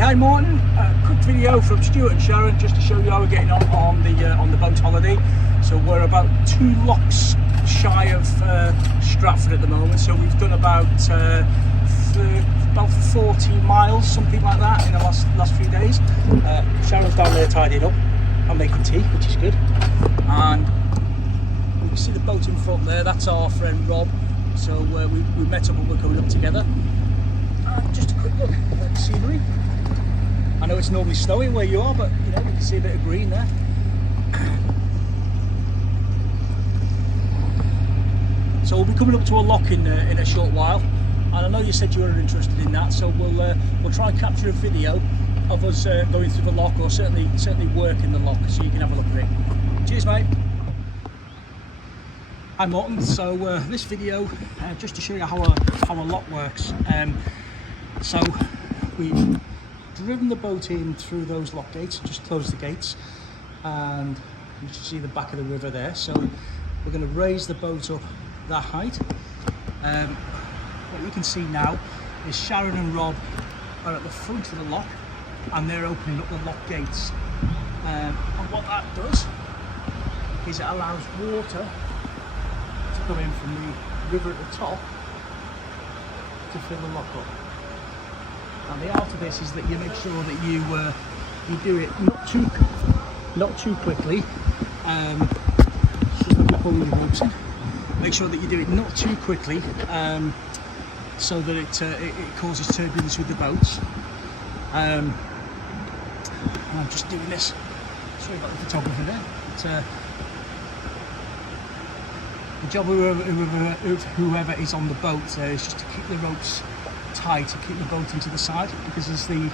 Hi Morton. Quick video from Stuart and Sharon just to show you how we're getting on the boat holiday. So we're about 2 locks shy of Stratford at the moment. So we've done about 40 miles, something like that, in the last few days. Sharon's down there tidying up. I'm making tea, which is good. And you can see the boat in front there. That's our friend Rob. So we met up and we're coming up together. Just a quick look at the scenery. I know it's normally snowy where you are, but you know, we can see a bit of green there. So we'll be coming up to a lock in a short while, and I know you said you were interested in that, so we'll try and capture a video of us going through the lock, or certainly working the lock, so you can have a look at it. Cheers, mate. Hi Morton. So this video just to show you how a lock works. So we've driven the boat in through those lock gates, just closed the gates, and you can see the back of the river there. So we're going to raise the boat up that height. What you can see now is Sharon and Rob are at the front of the lock, and they're opening up the lock gates. And what that does is it allows water to come in from the river at the top to fill the lock up. And the art of this is that you make sure that you do it not too quickly. Just let me pull your ropes in. Make sure that you do it not too quickly, so that it causes turbulence with the boats. And I'm just doing this. Sorry about the photography there. But, the job of whoever is on the boat is just to keep the ropes tight, to keep the boat into the side, because as the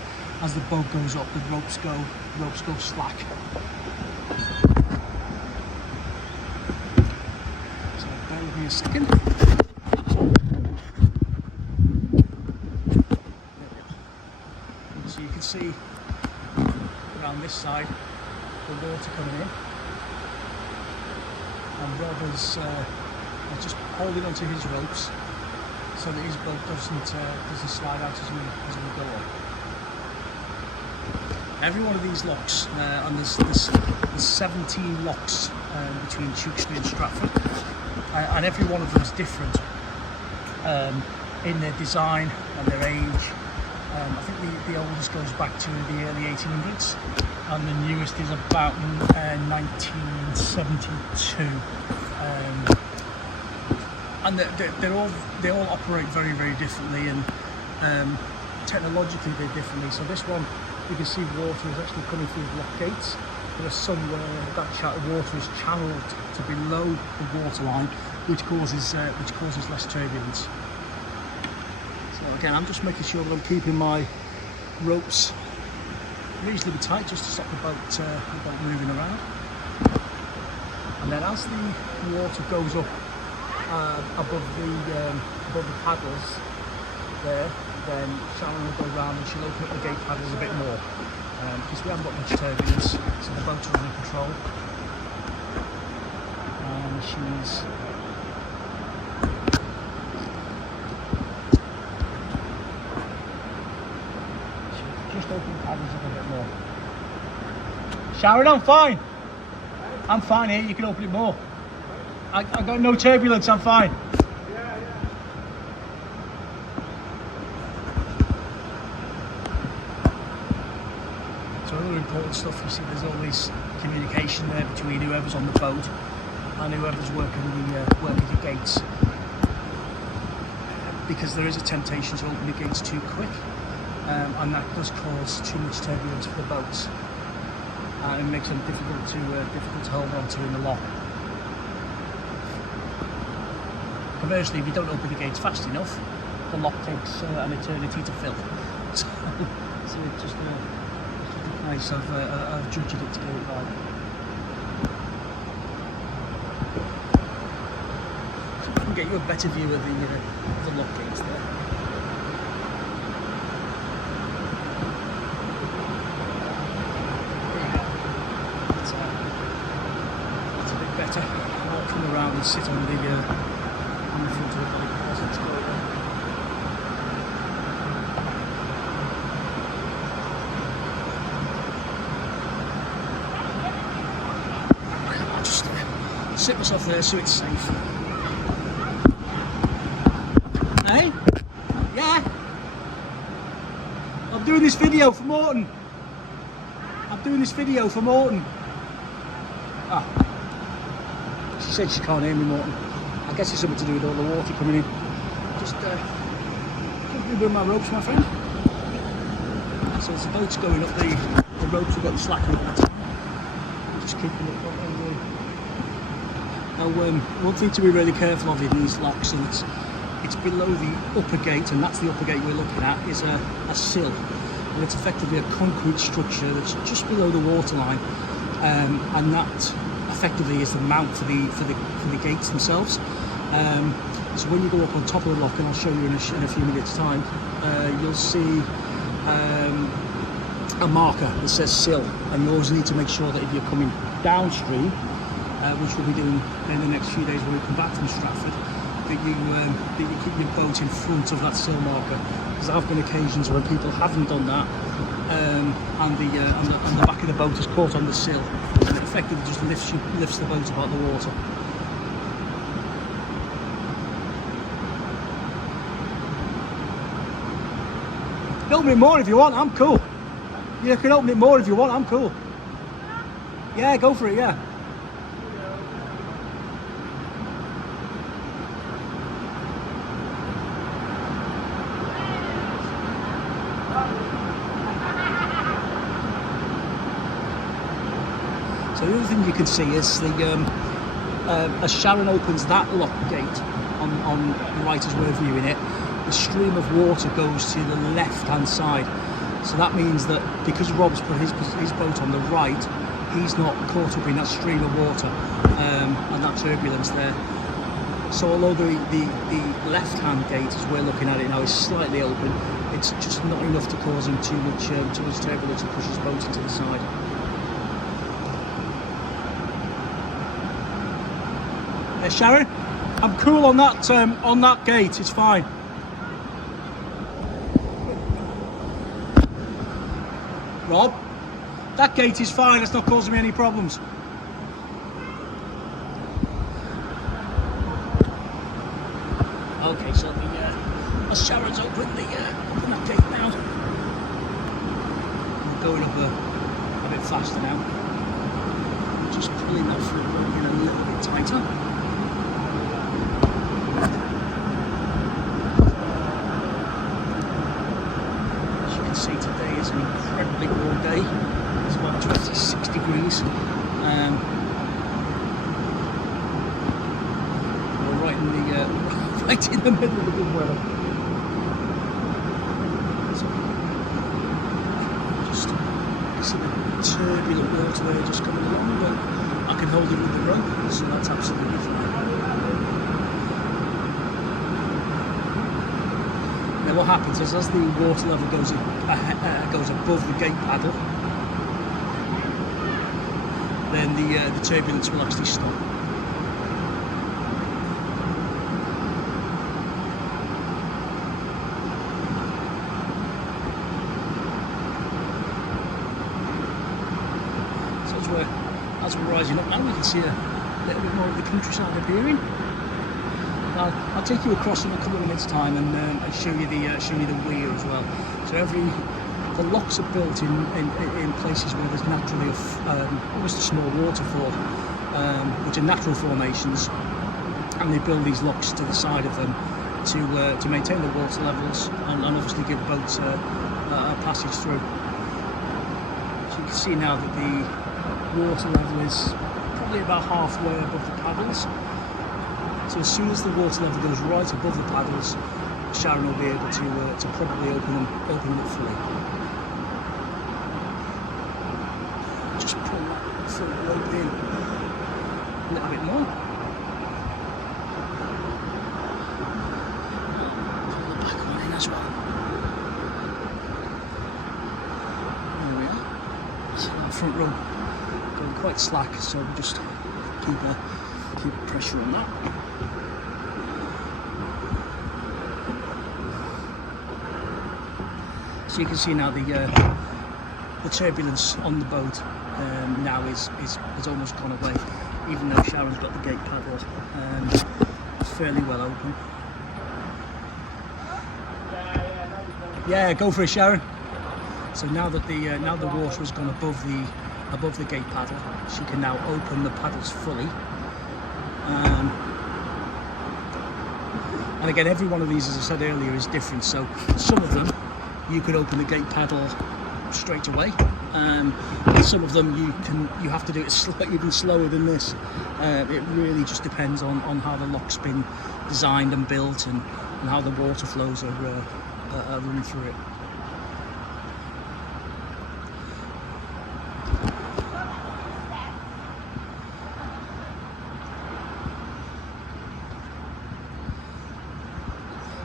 boat goes up, the ropes go slack. So bear with me a second. So you can see around this side the water coming in, and Rob is just holding onto his ropes so that his boat doesn't slide out as we go on. Every one of these locks, and there's 17 locks between Tewkesbury and Stratford, and every one of them is different in their design and their age. I think the oldest goes back to the early 1800s, and the newest is about 1972. And they all operate very, very differently, and technologically they're differently. So this one, you can see water is actually coming through the lock gates. There are some where that water is channeled to below the water line, which causes less turbulence. So again, I'm just making sure that I'm keeping my ropes reasonably tight, just to stop the boat moving around. And then as the water goes up above the paddles there, then Sharon will go around and she'll open up the gate paddles a bit more, because we haven't got much turbulence, so the boats are under control. And she's just open the paddles up a bit more. Sharon, I'm fine. I'm fine here. You can open it more. I got no turbulence, I'm fine. So other important stuff, you see there's always communication there between whoever's on the boat and whoever's working the gates. Because there is a temptation to open the gates too quick, and that does cause too much turbulence for the boats. And it makes them difficult to hold on to in the lock. Conversely, if you don't open the gates fast enough, the lock takes an eternity to fill. So it's just a case of judging it to get it right. So we can get you a better view of the lock gates there. That's a bit better. I'll come around and sit on the front of the body as it's going. sit myself there so it's safe. Hey? Yeah? I'm doing this video for Morton. I'm doing this video for Morton. Ah. She said she can't hear me, Morton. I guess it's something to do with all the water coming in. Just jumping with my ropes, my friend. So as the boat's going up, the ropes have got the slacker at the time. Just keeping it up. Now, one thing to be really careful of in these locks, and it's below the upper gate, and that's the upper gate we're looking at, is a sill. And it's effectively a concrete structure that's just below the waterline, and that effectively is the mount for the gates themselves. So when you go up on top of the lock, and I'll show you in a few minutes time, you'll see a marker that says sill, and you always need to make sure that if you're coming downstream, which we'll be doing in the next few days when we come back from Stratford, that you keep your boat in front of that sill marker, because there have been occasions when people haven't done that, and the back of the boat is caught on the sill, and it effectively just lifts the boat above the water. Open it more if you want, I'm cool. You can open it more if you want, I'm cool. Yeah, go for it, yeah. So the other thing you can see is as Sharon opens that lock gate on the right as we're viewing it, the stream of water goes to the left-hand side. So that means that because Rob's put his boat on the right, he's not caught up in that stream of water and that turbulence there. So although the left-hand gate, as we're looking at it now, is slightly open, it's just not enough to cause him too much turbulence and push his boat into the side. Sharon, I'm cool on that gate. It's fine. Rob, that gate is fine. It's not causing me any problems. Okay, so as Sharon's opened that gate now, we're going up a bit faster now. Just pulling that front rope in a little bit tighter. See, today is an incredibly warm day. It's about 26 degrees. We're right in the middle of the good weather. So, just see the turbulent water there just coming along, but I can hold it with the rope, so that's absolutely fine. Now what happens is, as the water level goes above the gate paddle, then the turbulence will actually stop. So as we're rising up now, we can see a little bit more of the countryside appearing. I'll take you across in a couple of minutes' time and show you the weir as well. So the locks are built in places where there's naturally almost a small waterfall, which are natural formations, and they build these locks to the side of them to maintain the water levels and obviously give boats a passage through. So you can see now that the water level is probably about halfway above the paddles. So as soon as the water level goes right above the paddles, Sharon will be able to probably open them up fully. Just pull that front rope in a little bit more. Pull the back one in as well. There we are. So that front rope going quite slack, so we'll just keep pressure on that. So you can see now the turbulence on the boat now is almost gone away. even though Sharon's got the gate paddles fairly well open. Yeah, go for it, Sharon. So now that the water has gone above the gate paddle, she can now open the paddles fully. And again, every one of these, as I said earlier, is different. So some of them you could open the gate paddle straight away. Some of them you have to do it even slower than this. It really just depends on how the lock's been designed and built, and how the water flows are running through it.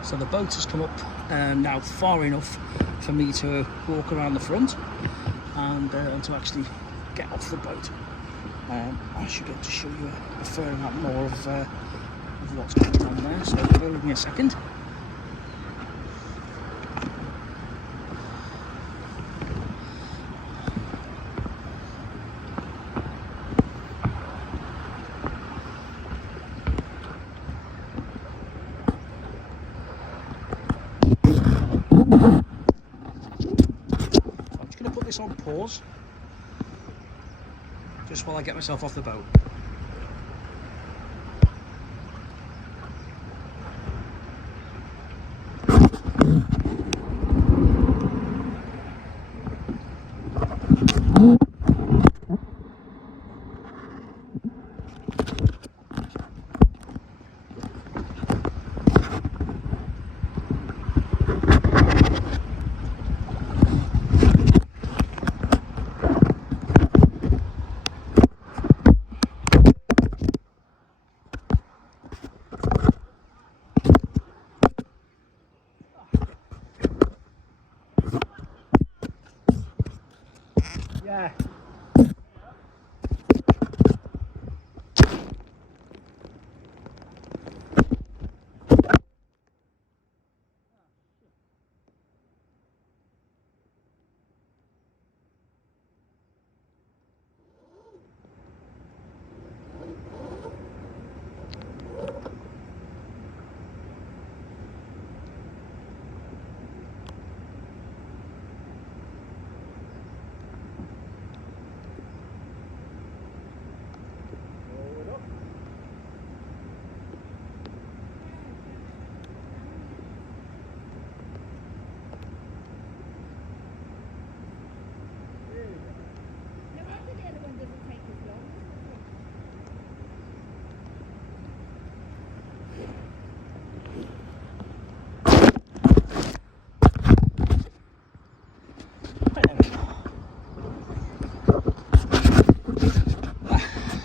So the boat has come up now far enough for me to walk around the front and to actually get off the boat. I should be able to show you a fair amount more of what's going on there, so bear with me a second. On pause just while I get myself off the boat. Yeah.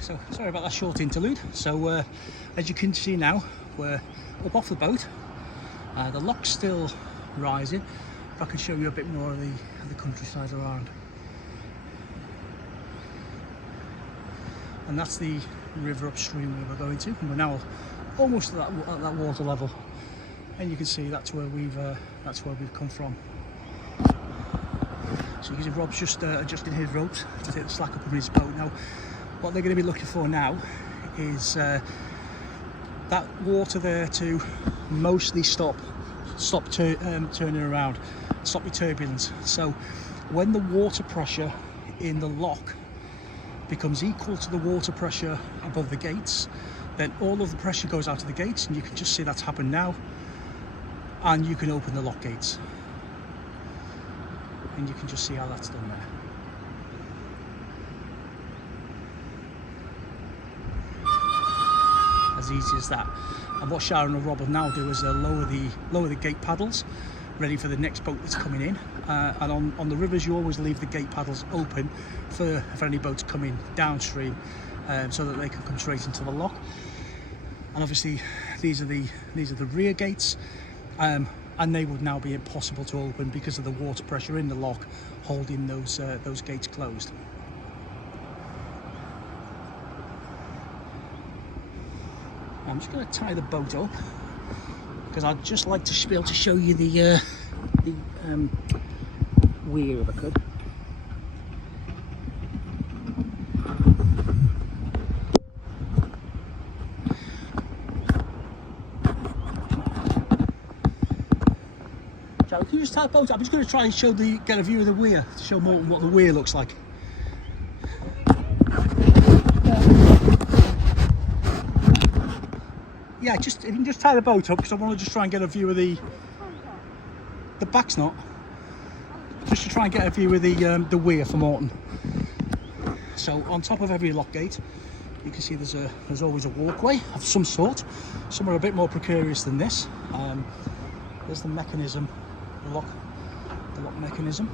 So sorry about that short interlude. So as you can see now, we're up off the boat. The lock's still rising. If I could show you a bit more of the countryside around. And that's the river upstream where we're going to, and we're now almost at that water level. And you can see that's where we've come from. So you can see Rob's just adjusting his ropes to take the slack up on his boat. Now, what they're going to be looking for now is that water there to mostly stop turning around, stop the turbulence. So when the water pressure in the lock becomes equal to the water pressure above the gates, then all of the pressure goes out of the gates, and you can just see that's happened now, and you can open the lock gates, and you can just see how that's done there. As easy as that. And what Sharon and Rob will now do is lower the gate paddles, ready for the next boat that's coming in. And on the rivers, you always leave the gate paddles open for any boats coming downstream, so that they can come straight into the lock. And obviously, these are the rear gates, and they would now be impossible to open because of the water pressure in the lock holding those gates closed. I'm just going to tie the boat up because I'd just like to be able to show you the weir if I could. can you just tie the boat? I'm just going to try and get a view of the weir to show Morton what the weir looks like. Yeah, if you can just tie the boat up, because I want to just try and get a view of the back's not. Just to try and get a view of the weir for Morton. So on top of every lock gate, you can see there's always a walkway of some sort. Some are a bit more precarious than this. There's the mechanism, the lock mechanism.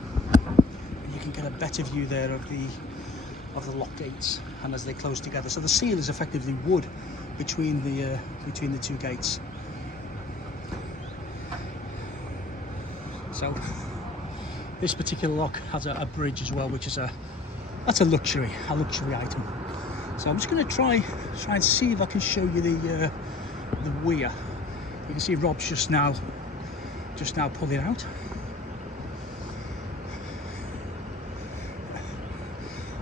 And you can get a better view there of the lock gates and as they close together. So the seal is effectively wood between the two gates. So this particular lock has a bridge as well, which is that's a luxury item. So I'm just going to try and see if I can show you the weir. You can see Rob's just now pulling out.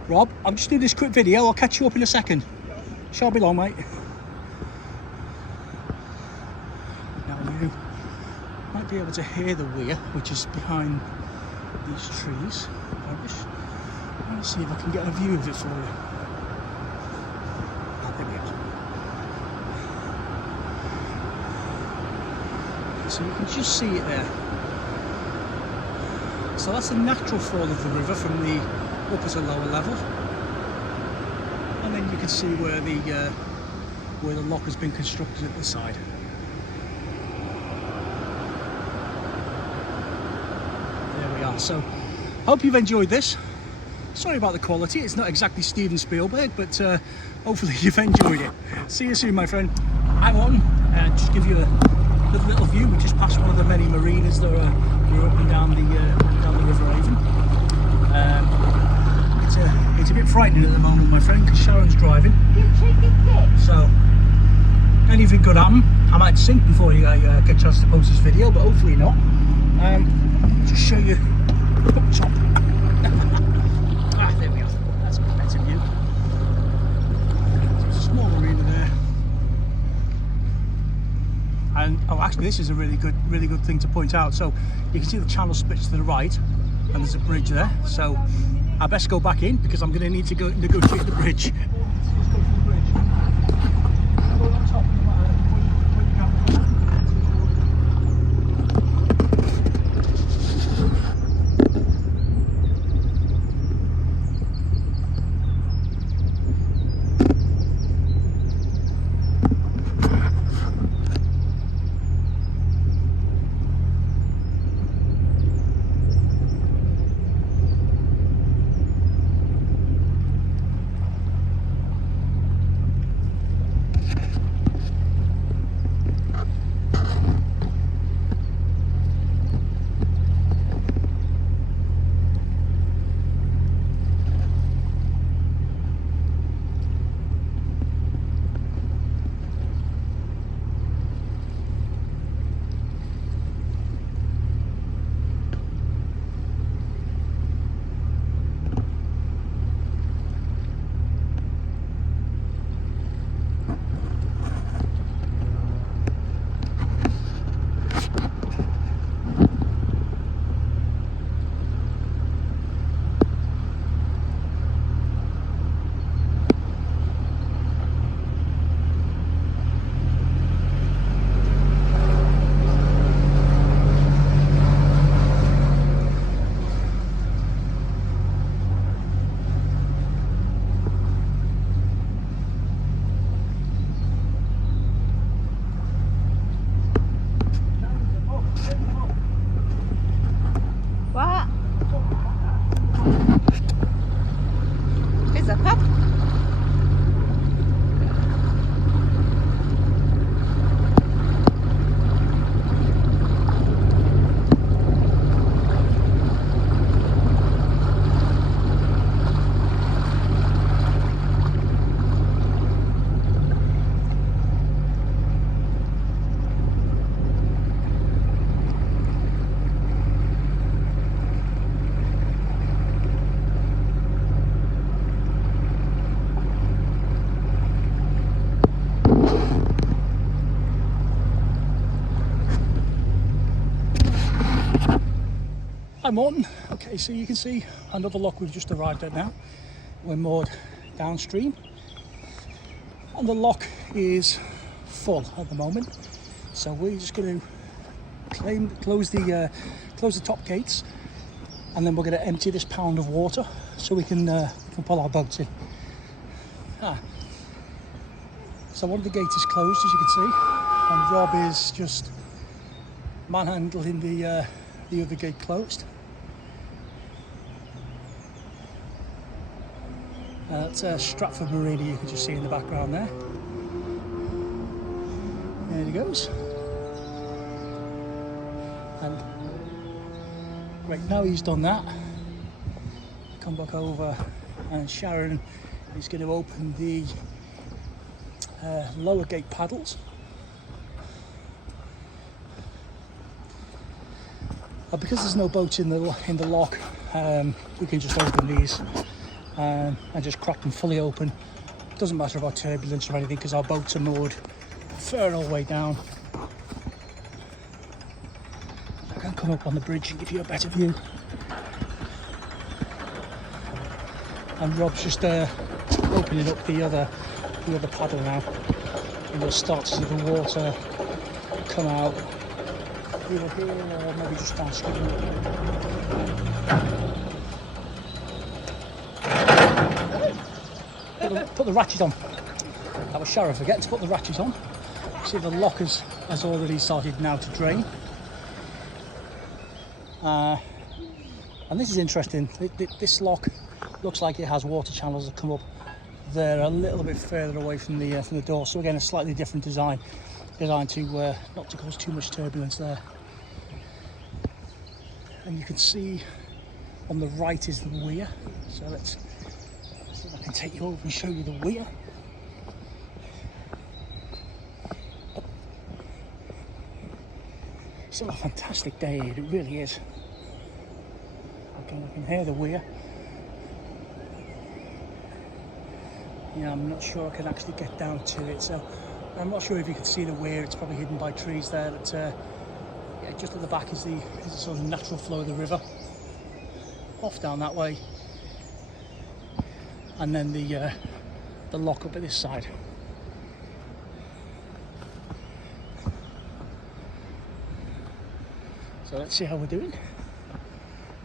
Rob, I'm just doing this quick video. I'll catch you up in a second. Shan't be long, mate. Now you might be able to hear the weir, which is behind these trees. I want to see if I can get a view of it for you. There we are. So you can just see it there. So that's the natural fall of the river from the upper to lower level, and then you can see where the lock has been constructed at the side. There we are. So hope you've enjoyed this. Sorry about the quality, it's not exactly Steven Spielberg, but hopefully you've enjoyed it. See you soon, my friend. I'm on, just give you a little view. We just passed one of the many marinas that are up and down the River Avon. It's a bit frightening at the moment, my friend, because Sharon's driving. So anything could happen. I might sink before you get a chance to post this video, but hopefully not. Just show you up top. There we are. That's a better view. So it's a small marina there. And actually, this is a really good thing to point out. So you can see the channel splits to the right, and there's a bridge there. So I best go back in because I'm going to need to go negotiate the bridge. I'm on. Okay, so you can see another lock we've just arrived at now. We're moored downstream, and the lock is full at the moment. So we're just going to close the top gates, and then we're going to empty this pound of water so we can pull our boats in. So one of the gates is closed, as you can see, and Rob is just manhandling the other gate closed. That's Stratford Marina, you can just see in the background there. There he goes. And right now he's done that, come back over, and Sharon is going to open the lower gate paddles. Because there's no boat in the lock, we can just open these and just crack them fully open. Doesn't matter about turbulence or anything because our boats are moored far all the way down. I can come up on the bridge and give you a better view. And Rob's just opening up the other paddle now, and you'll start to see the water come out either here or maybe just downstream. Put the ratchet on. That was Sharon forgetting to put the ratchet on. See, the lock has already started now to drain. And this is interesting. This lock looks like it has water channels that come up there a little bit further away from the door. So again, a slightly different design, designed to not to cause too much turbulence there. And you can see on the right is the weir. So let's see if I can take you over and show you the weir. Still a fantastic day here, it really is. I can hear the weir. Yeah, I'm not sure I can actually get down to it, so I'm not sure if you can see the weir. It's probably hidden by trees there, but yeah, just at the back is the sort of natural flow of the river. Off down that way, and then the lock up at this side. So let's see how we're doing.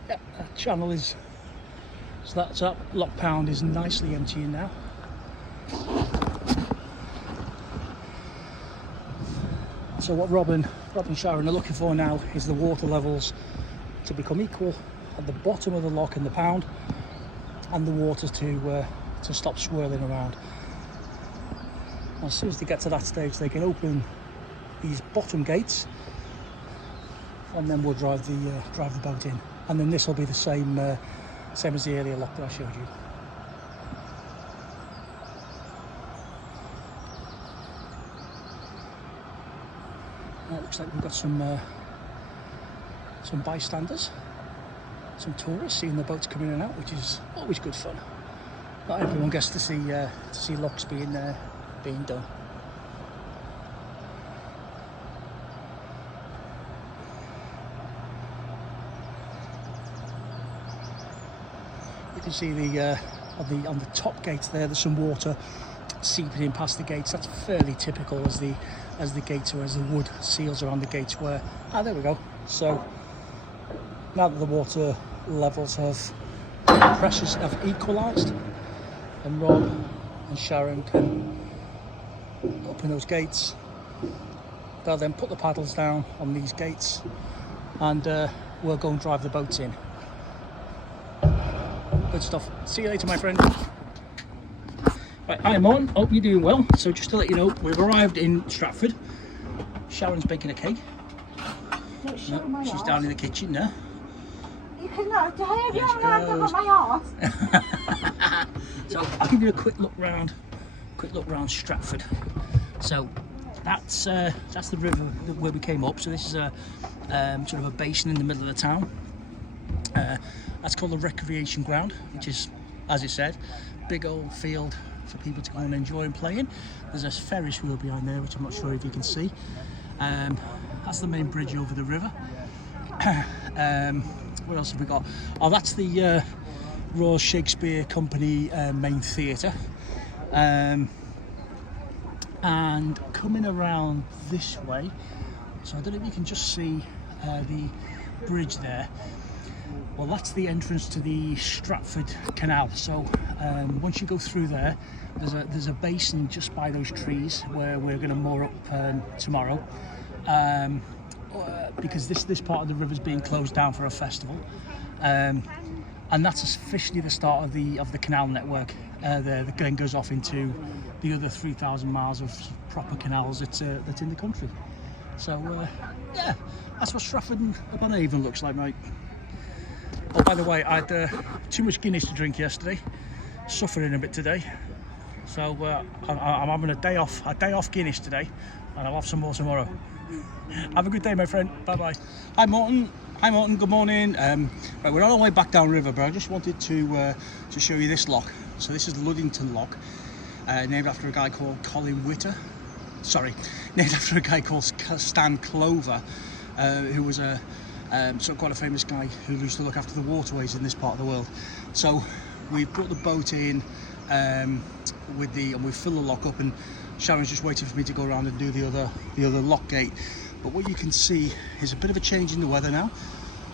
Yeah, that channel is, so that's up. Lock pound is nicely emptying now. So what Rob and Sharon are looking for now is the water levels to become equal at the bottom of the lock in the pound, and the water to stop swirling around. As soon as they get to that stage, they can open these bottom gates, and then we'll drive the boat in. And then this will be the same as the earlier lock that I showed you. It looks like we've got some bystanders, some tourists seeing the boats come in and out, which is always good fun. Not everyone gets to see locks being done. You can see on the top gates there, there's some water seeping in past the gates. That's fairly typical as the gates, or as the wood seals around the gates were. There we go. So now that the water levels pressures have equalised, and Rob and Sharon can open those gates, they'll then put the paddles down on these gates, and we'll go and drive the boats in. Good stuff. See you later, my friend. Right, I'm on. Hope you're doing well. So just to let you know, we've arrived in Stratford. Sharon's baking a cake. She's down in the kitchen now. You can know, to have your hand on my arse. So I'll give you a quick look round Stratford. So that's the river where we came up. So this is a sort of a basin in the middle of the town. That's called the recreation ground, which is, as it said, big old field for people to go and enjoy and play in. There's a Ferris wheel behind there, which I'm not sure if you can see. That's the main bridge over the river. what else have we got? Oh, that's the Royal Shakespeare Company main theatre. And coming around this way, so I don't know if you can just see the bridge there. Well, that's the entrance to the Stratford Canal. So once you go through there, there's a basin just by those trees where we're going to moor up tomorrow, because this part of the river's being closed down for a festival, and that's officially the start of the canal network there, that then goes off into the other 3,000 miles of proper canals that's in the country. So yeah, that's what Stratford upon Avon looks like, mate. Oh, by the way, I had too much Guinness to drink yesterday, suffering a bit today, so I'm having a day off Guinness today, and I'll have some more tomorrow. Have a good day, my friend. Bye bye. Hi Morton. Good morning. Right, we're on our way back down river, but I just wanted to show you this lock. So this is Luddington Lock, named after a guy called Colin Witter. Sorry, named after a guy called Stan Clover, who was quite a famous guy who used to look after the waterways in this part of the world. So we've brought the boat in and we fill the lock up, and Sharon's just waiting for me to go around and do the other lock gate. But what you can see is a bit of a change in the weather now.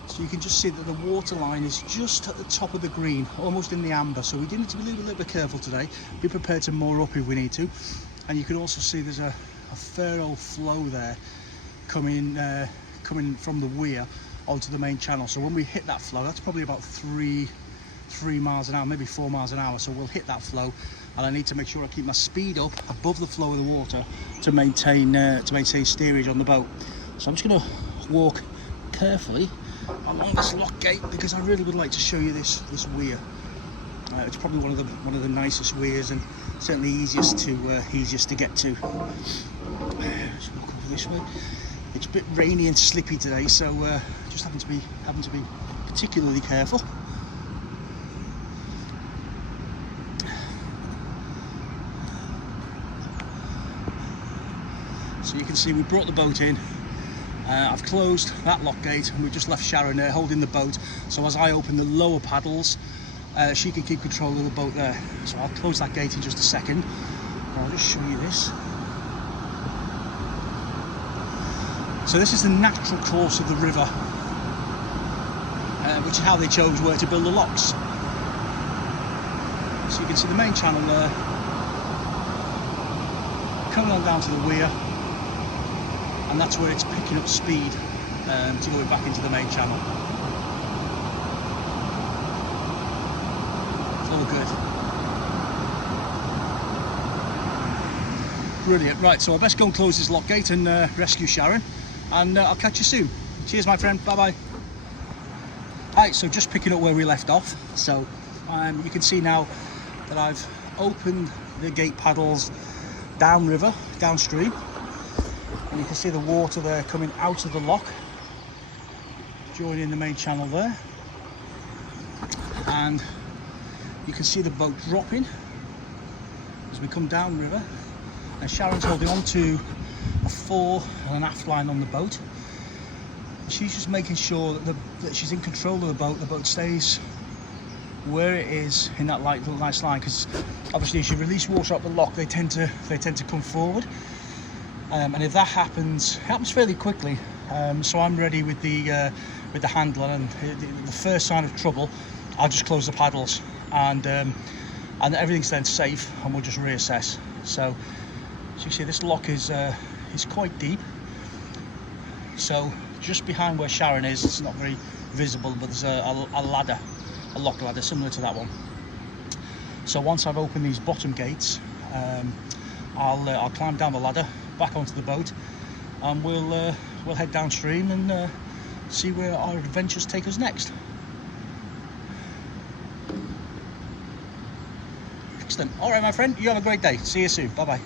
So you can just see that the water line is just at the top of the green, almost in the amber. So we do need to be a little bit careful today. Be prepared to moor up if we need to. And you can also see there's a fair old flow there coming from the weir onto the main channel. So when we hit that flow, that's probably about 3 miles an hour, maybe 4 miles an hour. So we'll hit that flow, and I need to make sure I keep my speed up above the flow of the water to maintain steerage on the boat. So I'm just going to walk carefully along this lock gate, because I really would like to show you this weir. It's probably one of the nicest weirs, and certainly easiest to get to. Just walk over this way. It's a bit rainy and slippy today, so just having to be particularly careful. So you can see we brought the boat in. I've closed that lock gate, and we've just left Sharon there holding the boat. So as I open the lower paddles, she can keep control of the boat there. So I'll close that gate in just a second, and I'll just show you this. So this is the natural course of the river, which is how they chose where to build the locks. So you can see the main channel there, coming on down to the weir, and that's where it's picking up speed to go back into the main channel. It's all good. Brilliant. Right, so I best go and close this lock gate and rescue Sharon, and I'll catch you soon. Cheers, my friend. Bye bye. Alright, so just picking up where we left off. So you can see now that I've opened the gate paddles downriver, downstream, and you can see the water there coming out of the lock, joining the main channel there, and you can see the boat dropping as we come downriver. And Sharon's holding on to a fore and an aft line on the boat. She's just making sure that she's in control of the boat. The boat stays where it is in that little nice line, because obviously as you release water up the lock, they tend to come forward. And if that happens, it happens fairly quickly. So I'm ready with the handler, and the first sign of trouble, I'll just close the paddles, and everything's then safe, and we'll just reassess. So as you see, this lock is quite deep. So just behind where Sharon is, it's not very visible, but there's a ladder, a lock ladder similar to that one. So once I've opened these bottom gates, I'll climb down the ladder back onto the boat, and we'll head downstream and see where our adventures take us next. Excellent. All right, my friend, you have a great day. See you soon. Bye bye.